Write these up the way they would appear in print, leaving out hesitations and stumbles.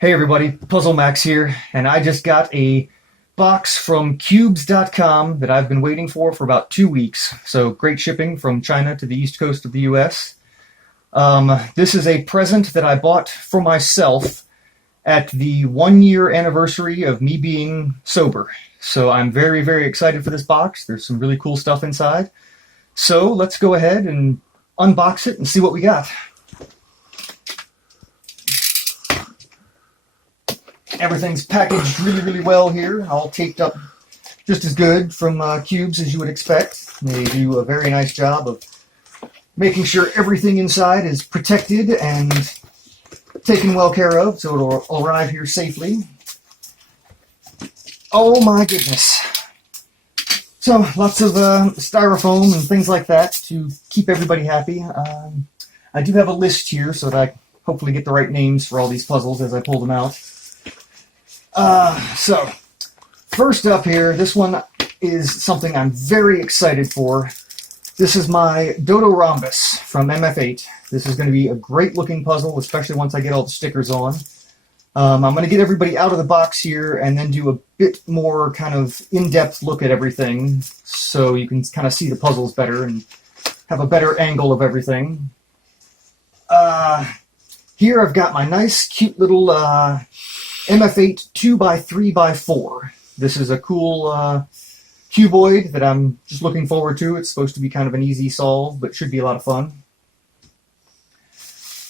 Hey everybody, Puzzle Max here, and I just got a box from cubes.com that I've been waiting for about 2 weeks. So great shipping from China to the east coast of the US. This is a present that I bought for myself at the 1 year anniversary of me being sober. So I'm very, very excited for this box. There's some really cool stuff inside. So let's go ahead and unbox it and see what we got. Everything's packaged really, really well here, all taped up just as good from Cubes as you would expect. They do a very nice job of making sure everything inside is protected and taken well care of, so it'll arrive here safely. Oh my goodness. So lots of styrofoam and things like that to keep everybody happy. I do have a list here so that I hopefully get the right names for all these puzzles as I pull them out. So, first up here, this one is something I'm very excited for. This is my Dodo Rhombus from MF8. This is going to be a great looking puzzle, especially once I get all the stickers on. I'm going to get everybody out of the box here and then do a bit more kind of in-depth look at everything so you can kind of see the puzzles better and have a better angle of everything. Here I've got my nice, cute little MF8 2x3x4. This is a cool cuboid that I'm just looking forward to. It's supposed to be kind of an easy solve, but should be a lot of fun.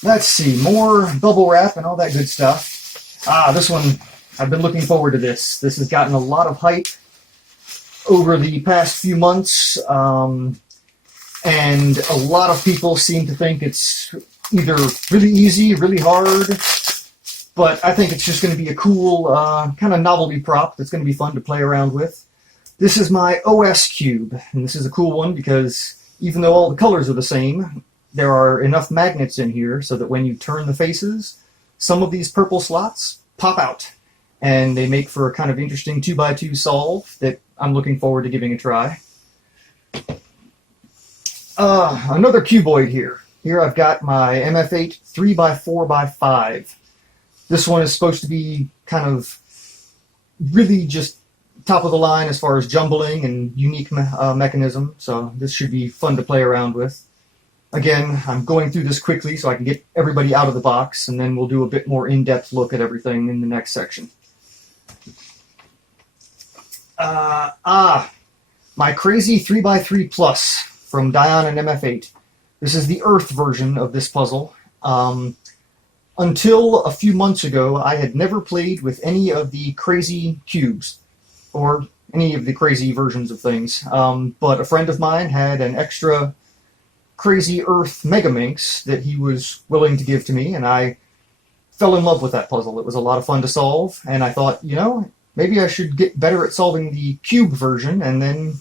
Let's see, more bubble wrap and all that good stuff. This one, I've been looking forward to this. This has gotten a lot of hype over the past few months, and a lot of people seem to think it's either really easy, really hard, but I think it's just going to be a cool kind of novelty prop that's going to be fun to play around with. This is my OS cube, and this is a cool one because even though all the colors are the same, there are enough magnets in here so that when you turn the faces, some of these purple slots pop out, and they make for a kind of interesting 2x2 solve that I'm looking forward to giving a try. Another cuboid here. Here I've got my MF8 3x4x5. This one is supposed to be kind of really just top of the line as far as jumbling and unique mechanism, so this should be fun to play around with. Again, I'm going through this quickly so I can get everybody out of the box, and then we'll do a bit more in-depth look at everything in the next section. My crazy 3x3 Plus from Dion and MF8. This is the Earth version of this puzzle. Until a few months ago, I had never played with any of the crazy cubes, or any of the crazy versions of things. But a friend of mine had an extra Crazy Earth Megaminx that he was willing to give to me, and I fell in love with that puzzle. It was a lot of fun to solve, and I thought, you know, maybe I should get better at solving the cube version and then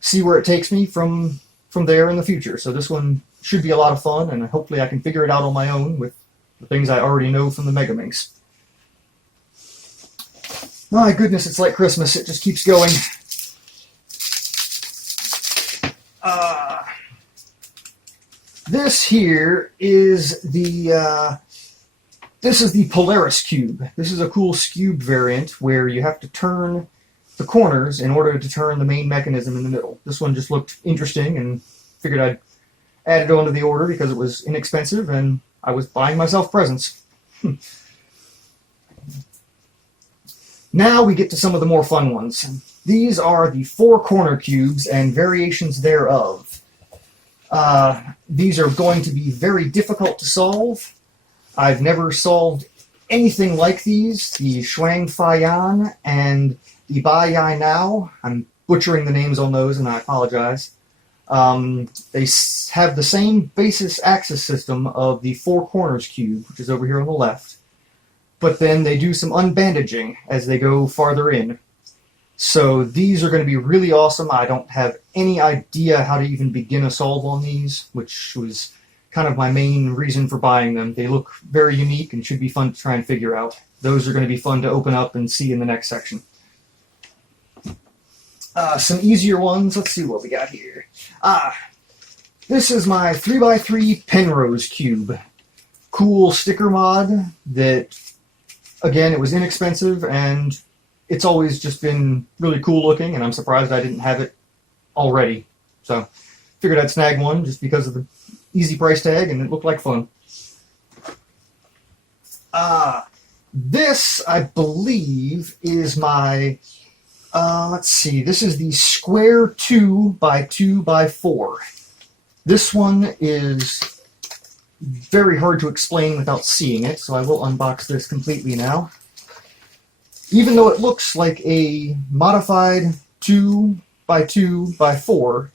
see where it takes me from there in the future. So this one should be a lot of fun, and hopefully I can figure it out on my own with the things I already know from the Megaminx. My goodness, it's like Christmas. It just keeps going. This here is the Polaris Cube. This is a cool Cube variant where you have to turn the corners in order to turn the main mechanism in the middle. This one just looked interesting and figured I'd add it onto the order because it was inexpensive and I was buying myself presents. Now we get to some of the more fun ones. These are the 4-corner cubes and variations thereof. These are going to be very difficult to solve. I've never solved anything like these. The Schwang Yan and the Bai Yai Now. I'm butchering the names on those and I apologize. They have the same basis axis system of the 4 corners cube, which is over here on the left, but then they do some unbandaging as they go farther in. So these are going to be really awesome. I don't have any idea how to even begin a solve on these, which was kind of my main reason for buying them. They look very unique and should be fun to try and figure out. Those are going to be fun to open up and see in the next section. Some easier ones. Let's see what we got here. This is my 3x3 Penrose cube. Cool sticker mod that Again, it was inexpensive, and it's always just been really cool looking, and I'm surprised I didn't have it already. So figured I'd snag one just because of the easy price tag, and it looked like fun. This, I believe, is my, let's see, this is the square 2x2x4. This one is very hard to explain without seeing it, so I will unbox this completely now. Even though it looks like a modified 2x2x4,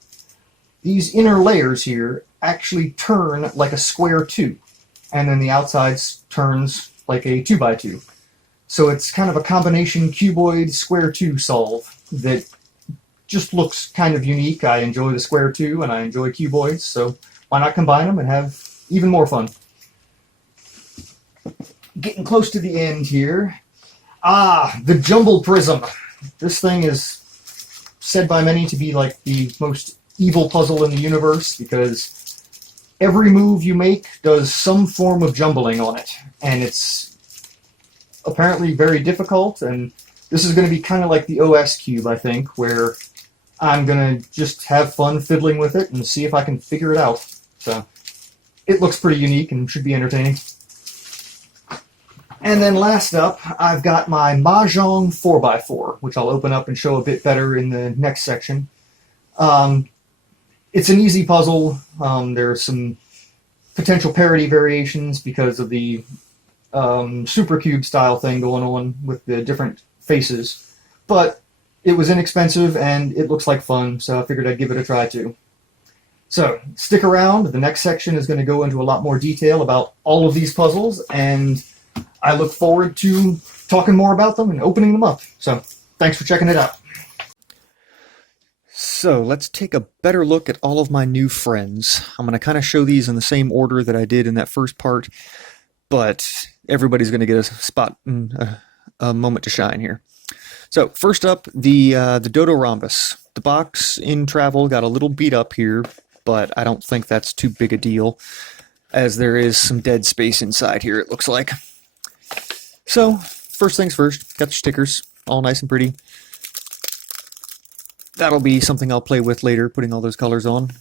these inner layers here actually turn like a square 2, and then the outside turns like a 2x2. So it's kind of a combination cuboid square 2 solve that just looks kind of unique. I enjoy the square 2 and I enjoy cuboids, so why not combine them and have even more fun? Getting close to the end here. The Juggling Prism. This thing is said by many to be like the most evil puzzle in the universe because every move you make does some form of jumbling on it, and it's apparently very difficult, and this is going to be kind of like the OS Cube, I think, where I'm going to just have fun fiddling with it and see if I can figure it out. So it looks pretty unique and should be entertaining. And then last up, I've got my Mahjong 4x4, which I'll open up and show a bit better in the next section. It's an easy puzzle. There are some potential parity variations because of the Super Cube style thing going on with the different faces. But it was inexpensive and it looks like fun, so I figured I'd give it a try too. So stick around. The next section is going to go into a lot more detail about all of these puzzles, and I look forward to talking more about them and opening them up. So thanks for checking it out. So let's take a better look at all of my new friends. I'm going to kind of show these in the same order that I did in that first part, but everybody's going to get a spot and a moment to shine here. So first up, the Dodo Rhombus. The box in travel got a little beat up here, but I don't think that's too big a deal, as there is some dead space inside here, it looks like. So, first things first, got the stickers, all nice and pretty. That'll be something I'll play with later, putting all those colors on.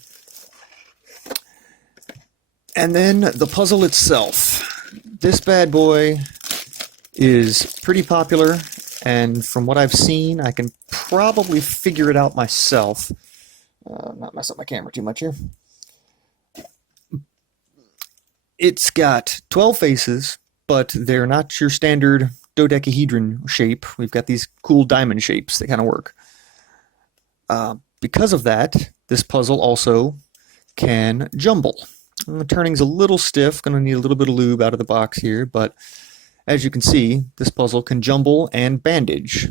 And then the puzzle itself. This bad boy is pretty popular, and from what I've seen, I can probably figure it out myself. Not mess up my camera too much here. It's got 12 faces, but they're not your standard dodecahedron shape. We've got these cool diamond shapes that kind of work. Because of that, this puzzle also can jumble. And the turning's a little stiff, going to need a little bit of lube out of the box here, but as you can see, this puzzle can jumble and bandage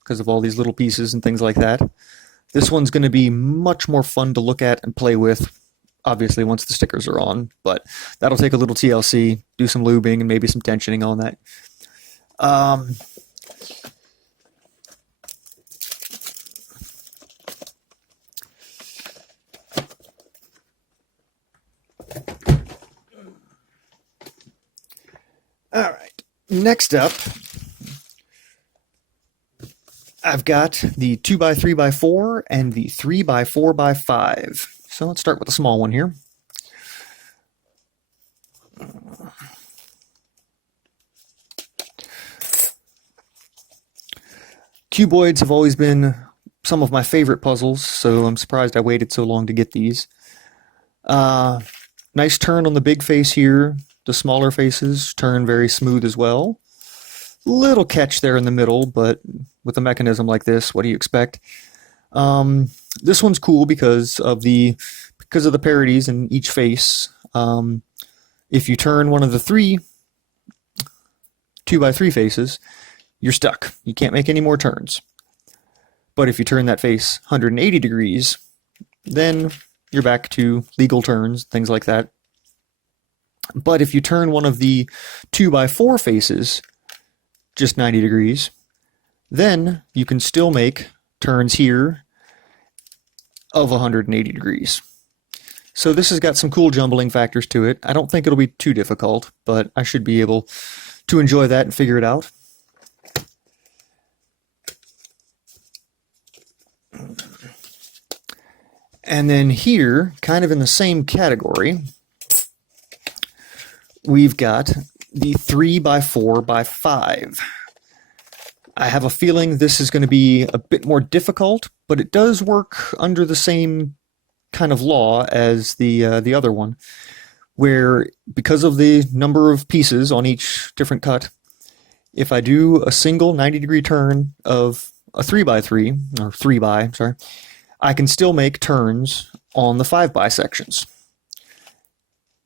because of all these little pieces and things like that. This one's going to be much more fun to look at and play with, obviously, once the stickers are on, but that'll take a little TLC, do some lubing, and maybe some tensioning on that. All right, next up, I've got the 2x3x4 and the 3x4x5. So let's start with the small one here. Cuboids have always been some of my favorite puzzles, so I'm surprised I waited so long to get these. Nice turn on the big face here. The smaller faces turn very smooth as well. Little catch there in the middle, but with a mechanism like this, what do you expect? This one's cool because of the parodies in each face. If you turn one of the 2x3 faces, you're stuck. You can't make any more turns. But if you turn that face 180 degrees, then you're back to legal turns, things like that. But if you turn one of the 2x4 faces just 90 degrees, then you can still make turns here of 180 degrees. So this has got some cool jumbling factors to it. I don't think it'll be too difficult, but I should be able to enjoy that and figure it out. And then here, kind of in the same category, we've got the 3x4x5. I have a feeling this is going to be a bit more difficult, but it does work under the same kind of law as the other one, where because of the number of pieces on each different cut, if I do a single 90-degree turn of a 3x3, or 3x, sorry, I can still make turns on the 5x sections.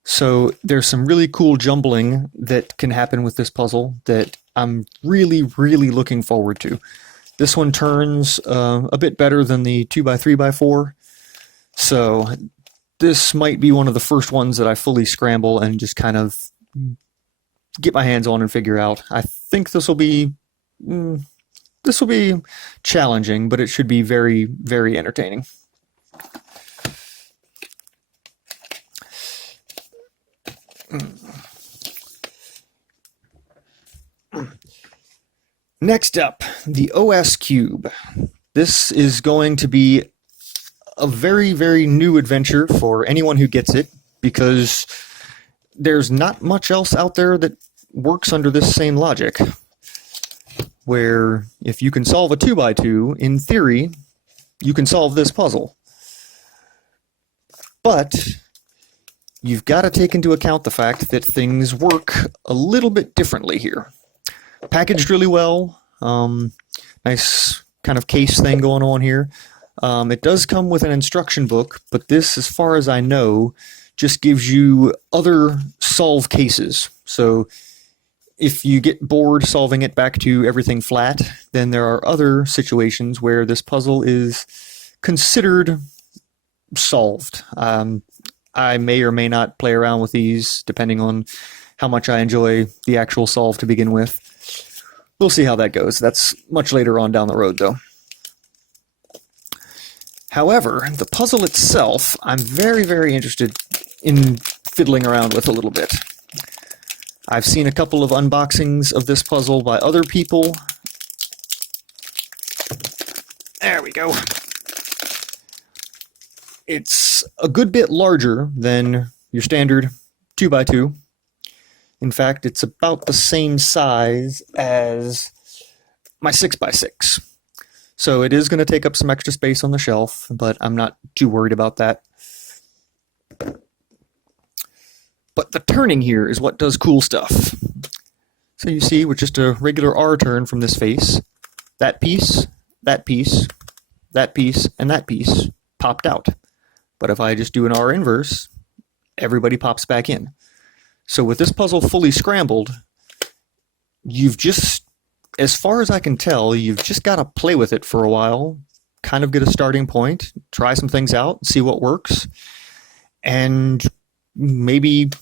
So there's some really cool jumbling that can happen with this puzzle that I'm really, really looking forward to. This one turns a bit better than the 2x3x4, so this might be one of the first ones that I fully scramble and just kind of get my hands on and figure out. I think this will be challenging, but it should be very, very entertaining. Next up, the OS Cube. This is going to be a very, very new adventure for anyone who gets it, because there's not much else out there that works under this same logic, where if you can solve a 2x2, in theory, you can solve this puzzle. But you've got to take into account the fact that things work a little bit differently here. Packaged really well, nice kind of case thing going on here. It does come with an instruction book, but this, as far as I know, just gives you other solve cases. So if you get bored solving it back to everything flat, then there are other situations where this puzzle is considered solved. I may or may not play around with these depending on how much I enjoy the actual solve to begin with. We'll see how that goes. That's much later on down the road, though. However, the puzzle itself, I'm very, very interested in fiddling around with a little bit. I've seen a couple of unboxings of this puzzle by other people. There we go. It's a good bit larger than your standard 2x2. In fact, it's about the same size as my 6x6. So it is going to take up some extra space on the shelf, but I'm not too worried about that. But the turning here is what does cool stuff. So you see, with just a regular R turn from this face, that piece, that piece, that piece, and that piece popped out. But if I just do an R inverse, everybody pops back in. So with this puzzle fully scrambled, you've just, as far as I can tell, you've just got to play with it for a while, kind of get a starting point, try some things out, see what works, and maybe,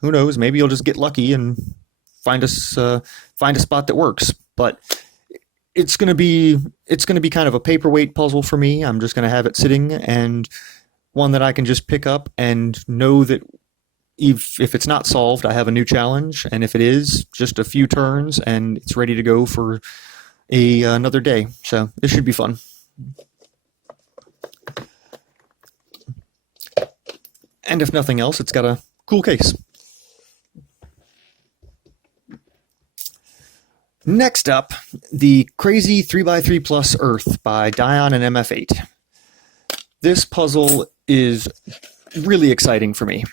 who knows, maybe you'll just get lucky and find a spot that works. But it's going to be kind of a paperweight puzzle for me. I'm just going to have it sitting, and one that I can just pick up and know that if it's not solved, I have a new challenge, and if it is, just a few turns, and it's ready to go for another day. So this should be fun. And if nothing else, it's got a cool case. Next up, the Crazy 3x3 Plus Earth by Dion and MF8. This puzzle is really exciting for me.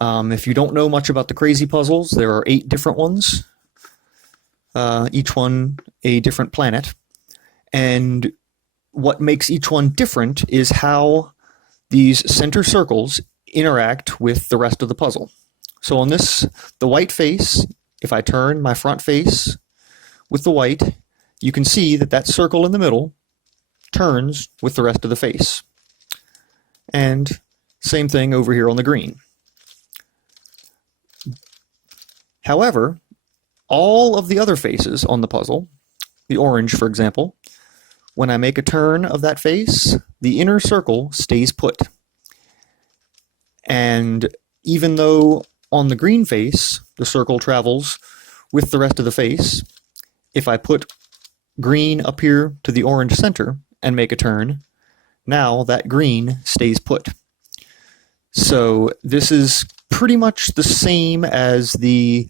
If you don't know much about the crazy puzzles, there are 8 different ones, each one a different planet. And what makes each one different is how these center circles interact with the rest of the puzzle. So on this, the white face, if I turn my front face with the white, you can see that that circle in the middle turns with the rest of the face. And same thing over here on the green. However, all of the other faces on the puzzle, the orange for example, when I make a turn of that face, the inner circle stays put. And even though on the green face, the circle travels with the rest of the face, if I put green up here to the orange center and make a turn, now that green stays put. So this is pretty much the same as the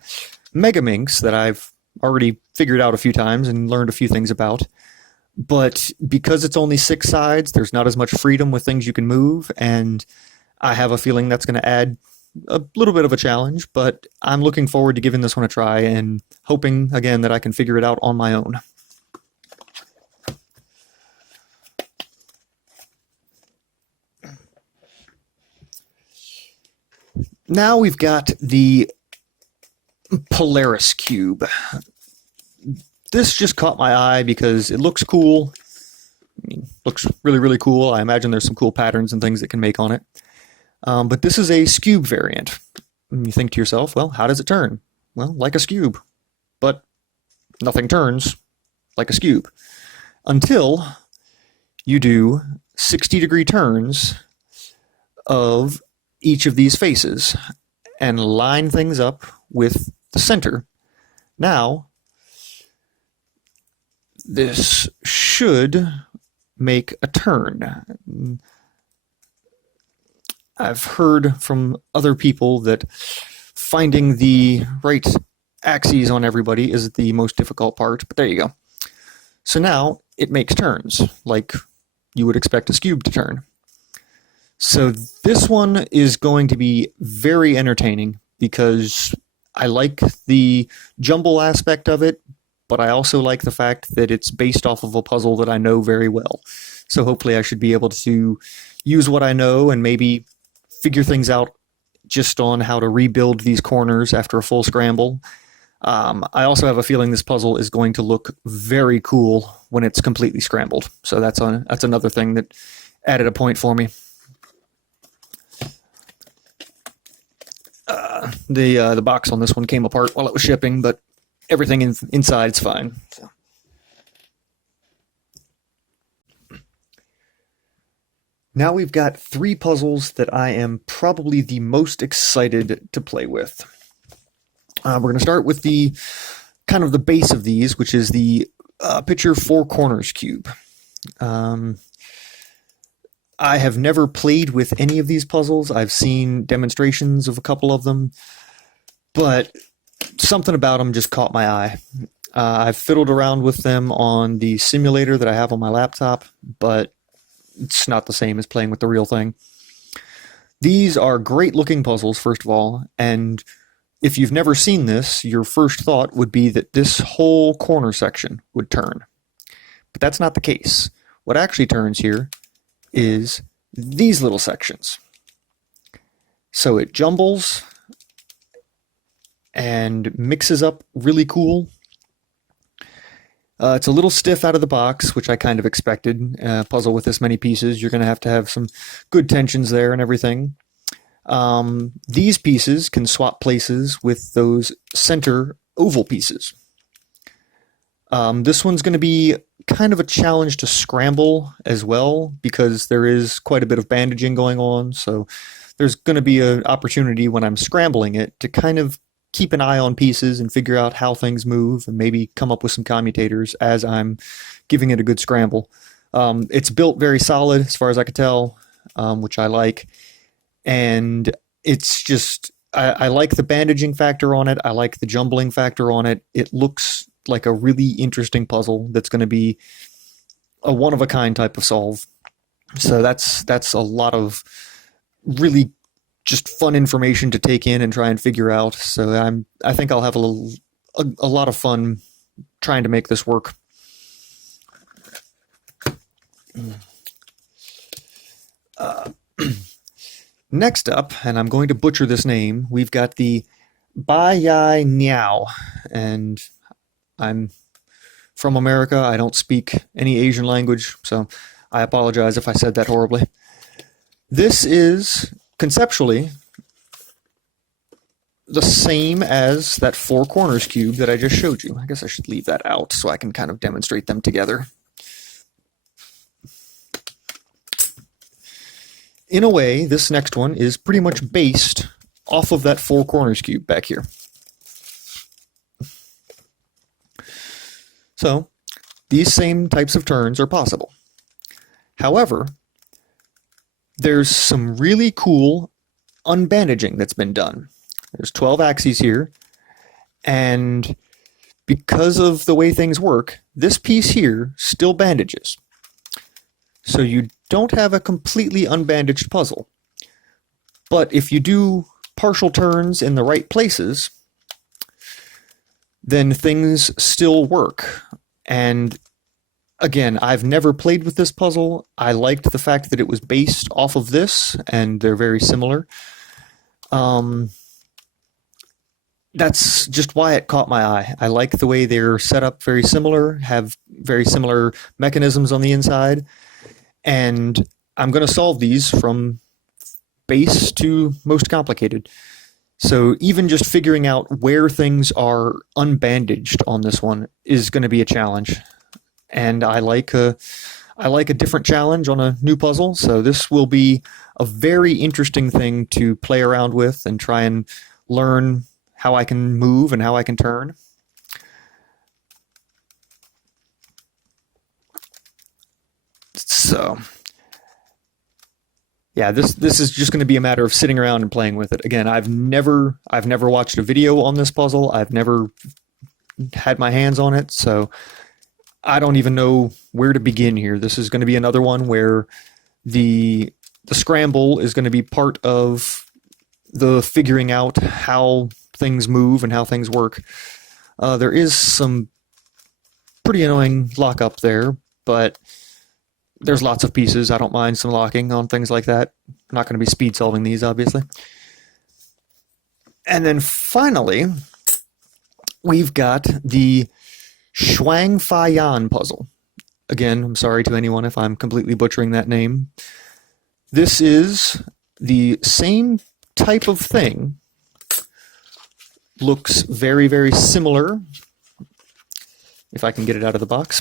Mega Minx that I've already figured out a few times and learned a few things about. But because it's only 6 sides, there's not as much freedom with things you can move, and I have a feeling that's going to add a little bit of a challenge, but I'm looking forward to giving this one a try and hoping, again, that I can figure it out on my own. Now we've got the Polaris Cube. This just caught my eye because it looks cool. I mean, looks really, really cool. I imagine there's some cool patterns and things that can make on it. But this is a Cube variant. And you think to yourself, well, how does it turn? Well, like a Cube. But nothing turns like a Cube until you do 60-degree turns of each of these faces and line things up with the center. Now, this should make a turn. I've heard from other people that finding the right axes on everybody is the most difficult part, but there you go. So now it makes turns, like you would expect a cube to turn. So this one is going to be very entertaining because I like the jumble aspect of it, but I also like the fact that it's based off of a puzzle that I know very well. So hopefully I should be able to use what I know and maybe figure things out just on how to rebuild these corners after a full scramble. I also have a feeling this puzzle is going to look very cool when it's completely scrambled. So that's another thing that added a point for me. The box on this one came apart while it was shipping, but everything inside's fine. So. Now we've got 3 puzzles that I am probably the most excited to play with. We're going to start with the kind of the base of these, which is the Picture 4 Corners Cube. I have never played with any of these puzzles. I've seen demonstrations of a couple of them, but something about them just caught my eye. I've fiddled around with them on the simulator that I have on my laptop, but it's not the same as playing with the real thing. These are great looking puzzles, first of all, and if you've never seen this, your first thought would be that this whole corner section would turn. But that's not the case. What actually turns here is these little sections. So it jumbles and mixes up really cool. It's a little stiff out of the box, which I kind of expected. A puzzle with this many pieces, you're going to have some good tensions there and everything. These pieces can swap places with those center oval pieces. This one's going to be kind of a challenge to scramble as well, because there is quite a bit of bandaging going on, so there's going to be an opportunity when I'm scrambling it to kind of keep an eye on pieces and figure out how things move and maybe come up with some commutators as I'm giving it a good scramble. It's built very solid as far as I could tell, which I like, and it's just, I like the bandaging factor on it. I like the jumbling factor on it. It looks like a really interesting puzzle that's going to be a one-of-a-kind type of solve. So that's a lot of really just fun information to take in and try and figure out. So I think I'll have a lot of fun trying to make this work. Next up, and I'm going to butcher this name, we've got the Bai Yai Niao, and I'm from America. I don't speak any Asian language, so I apologize if I said that horribly. This is conceptually the same as that 4 corners cube that I just showed you. I guess I should leave that out so I can kind of demonstrate them together. In a way, this next one is pretty much based off of that 4 corners cube back here. So these same types of turns are possible. However, there's some really cool unbandaging that's been done. There's 12 axes here, and because of the way things work, this piece here still bandages. So you don't have a completely unbandaged puzzle. But if you do partial turns in the right places, then things still work. And again, I've never played with this puzzle. I liked the fact that it was based off of this, and they're very similar. That's just why it caught my eye. I like the way they're set up very similar, have very similar mechanisms on the inside, and I'm going to solve these from base to most complicated. So even just figuring out where things are unbandaged on this one is going to be a challenge. And I like a different challenge on a new puzzle, so this will be a very interesting thing to play around with and try and learn how I can move and how I can turn. So yeah, this is just going to be a matter of sitting around and playing with it. Again, I've never watched a video on this puzzle. I've never had my hands on it, so I don't even know where to begin here. This is going to be another one where the scramble is going to be part of the figuring out how things move and how things work. There is some pretty annoying lockup there, but there's lots of pieces. I don't mind some locking on things like that. I'm not going to be speed solving these, obviously. And then finally, we've got the Schwang Yan puzzle. Again, I'm sorry to anyone if I'm completely butchering that name. This is the same type of thing. Looks very, very similar. If I can get it out of the box.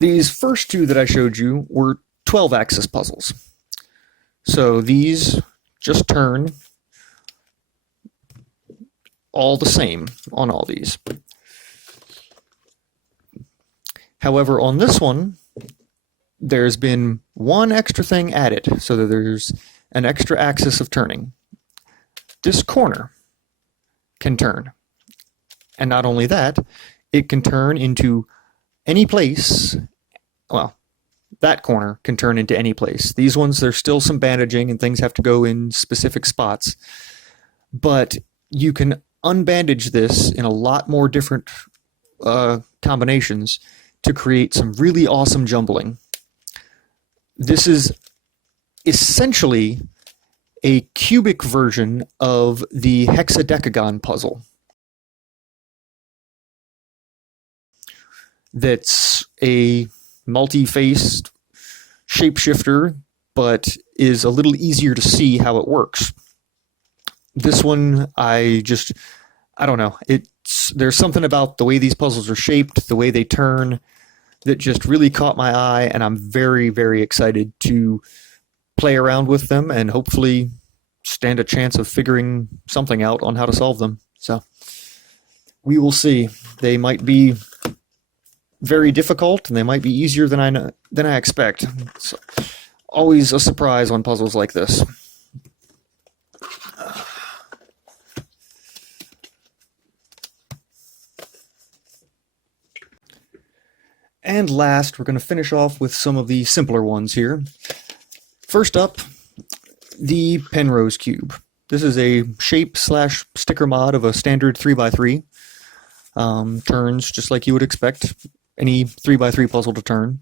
These first two that I showed you were 12-axis puzzles. So these just turn all the same on all these. However, on this one, there's been one extra thing added, so that there's an extra axis of turning. This corner can turn. And not only that, it can turn into any place. Well, that corner can turn into any place. These ones, there's still some bandaging and things have to go in specific spots. But you can unbandage this in a lot more different combinations to create some really awesome jumbling. This is essentially a cubic version of the hexadecagon puzzle. That's a multi-faced shapeshifter, but is a little easier to see how it works. This one, I don't know. There's something about the way these puzzles are shaped, the way they turn, that just really caught my eye, and I'm very, very excited to play around with them and hopefully stand a chance of figuring something out on how to solve them. So we will see. They might be very difficult, and they might be easier than I expect. It's always a surprise on puzzles like this. And last, we're going to finish off with some of the simpler ones here. First up, the Penrose Cube. This is a shape/sticker mod of a standard 3x3. Turns just like you would expect any 3x3 puzzle to turn.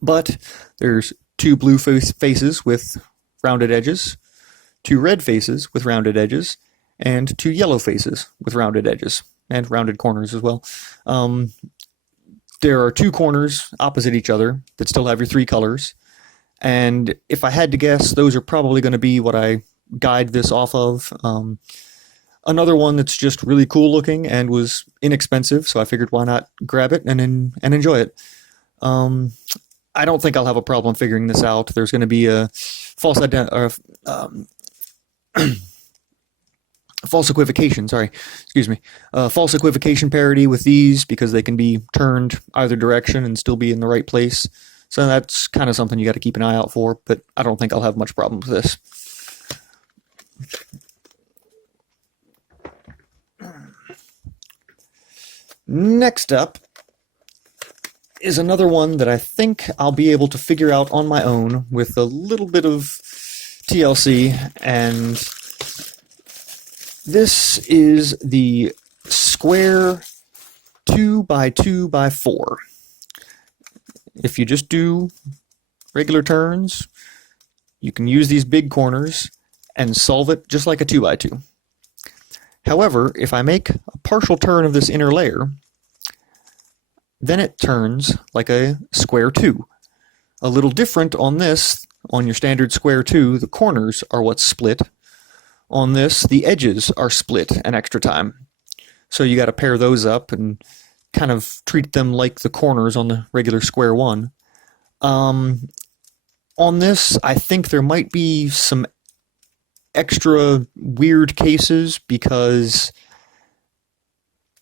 But there's two blue faces with rounded edges, two red faces with rounded edges, and two yellow faces with rounded edges, and rounded corners as well. There are two corners opposite each other that still have your three colors. And if I had to guess, those are probably going to be what I guide this off of. Another one that's just really cool looking and was inexpensive, so I figured why not grab it and enjoy it. I don't think I'll have a problem figuring this out. There's going to be a false false equivocation, false equivocation parity with these because they can be turned either direction and still be in the right place. So that's kind of something you got to keep an eye out for, but I don't think I'll have much problem with this. Next up is another one that I think I'll be able to figure out on my own with a little bit of TLC, and this is the square 2x2x4. If you just do regular turns, you can use these big corners and solve it just like a 2x2. However, if I make a partial turn of this inner layer, then it turns like a square 2. A little different on this. On your standard square 2, the corners are what's split. On this, the edges are split an extra time. So you got to pair those up and kind of treat them like the corners on the regular square 1. On this, I think there might be some extra weird cases, because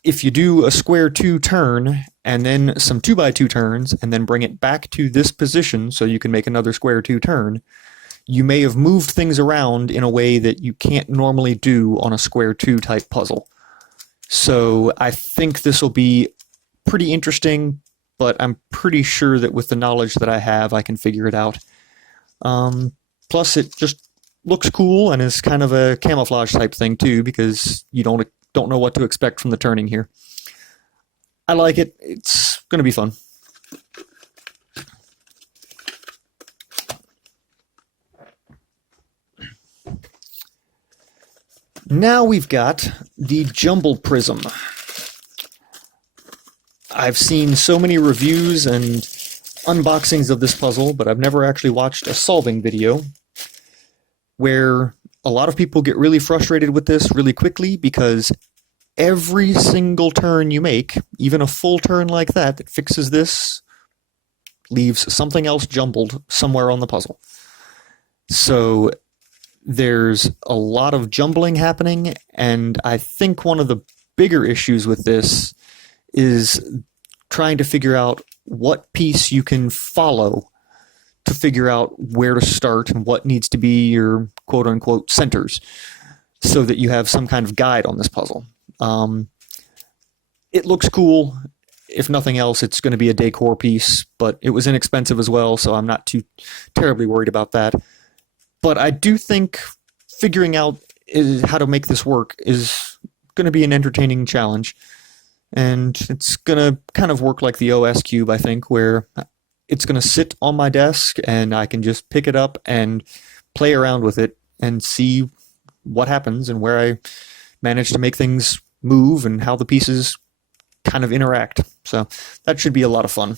if you do a square 2 turn and then some 2x2 turns and then bring it back to this position so you can make another square 2 turn, you may have moved things around in a way that you can't normally do on a square 2 type puzzle. So I think this will be pretty interesting, but I'm pretty sure that with the knowledge that I have, I can figure it out. Plus, it just looks cool and is kind of a camouflage type thing too, because you don't know what to expect from the turning here. I like it. It's going to be fun. Now we've got the Juggling Prism. I've seen so many reviews and unboxings of this puzzle, but I've never actually watched a solving video, where a lot of people get really frustrated with this really quickly because every single turn you make, even a full turn like that fixes this, leaves something else jumbled somewhere on the puzzle. So there's a lot of jumbling happening, and I think one of the bigger issues with this is trying to figure out what piece you can follow to figure out where to start and what needs to be your quote-unquote centers, so that you have some kind of guide on this puzzle. It looks cool. If nothing else, it's going to be a decor piece, but it was inexpensive as well, so I'm not too terribly worried about that. But I do think figuring out how to make this work is going to be an entertaining challenge. And it's going to kind of work like the OS Cube, I think, where it's going to sit on my desk and I can just pick it up and play around with it and see what happens and where I manage to make things move and how the pieces kind of interact. So that should be a lot of fun.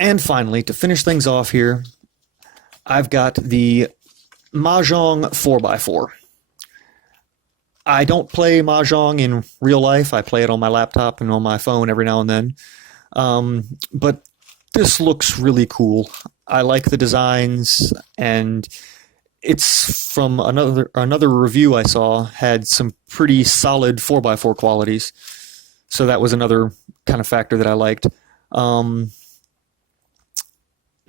And finally, to finish things off here, I've got the Mahjong 4x4. I don't play Mahjong in real life. I play it on my laptop and on my phone every now and then. But this looks really cool. I like the designs, and it's from another review I saw had some pretty solid 4x4 qualities. So that was another kind of factor that I liked.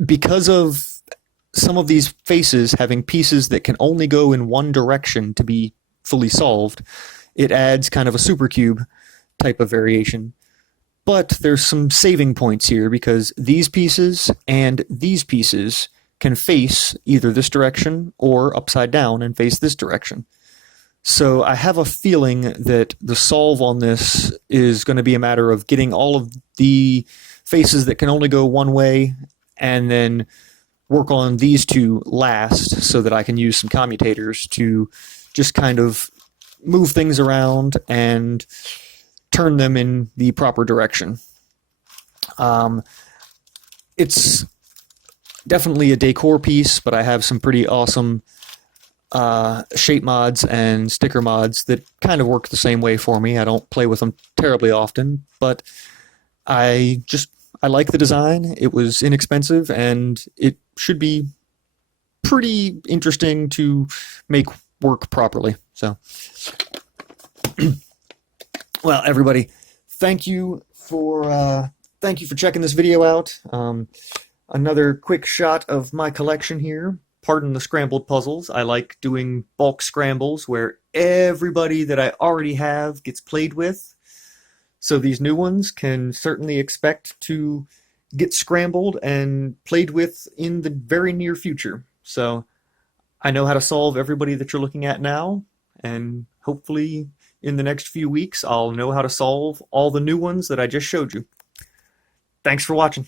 Because of some of these faces having pieces that can only go in one direction to be fully solved, it adds kind of a super cube type of variation. But there's some saving points here, because these pieces and these pieces can face either this direction or upside down and face this direction. So I have a feeling that the solve on this is going to be a matter of getting all of the faces that can only go one way and then work on these two last, so that I can use some commutators to just kind of move things around and turn them in the proper direction. It's definitely a decor piece, but I have some pretty awesome shape mods and sticker mods that kind of work the same way for me. I don't play with them terribly often, but I like the design. It was inexpensive, and it should be pretty interesting to make work properly. So, well, everybody, thank you for checking this video out. Another quick shot of my collection here. Pardon the scrambled puzzles. I like doing bulk scrambles where everybody that I already have gets played with. So these new ones can certainly expect to get scrambled and played with in the very near future. So I know how to solve everybody that you're looking at now, and hopefully in the next few weeks I'll know how to solve all the new ones that I just showed you. Thanks for watching.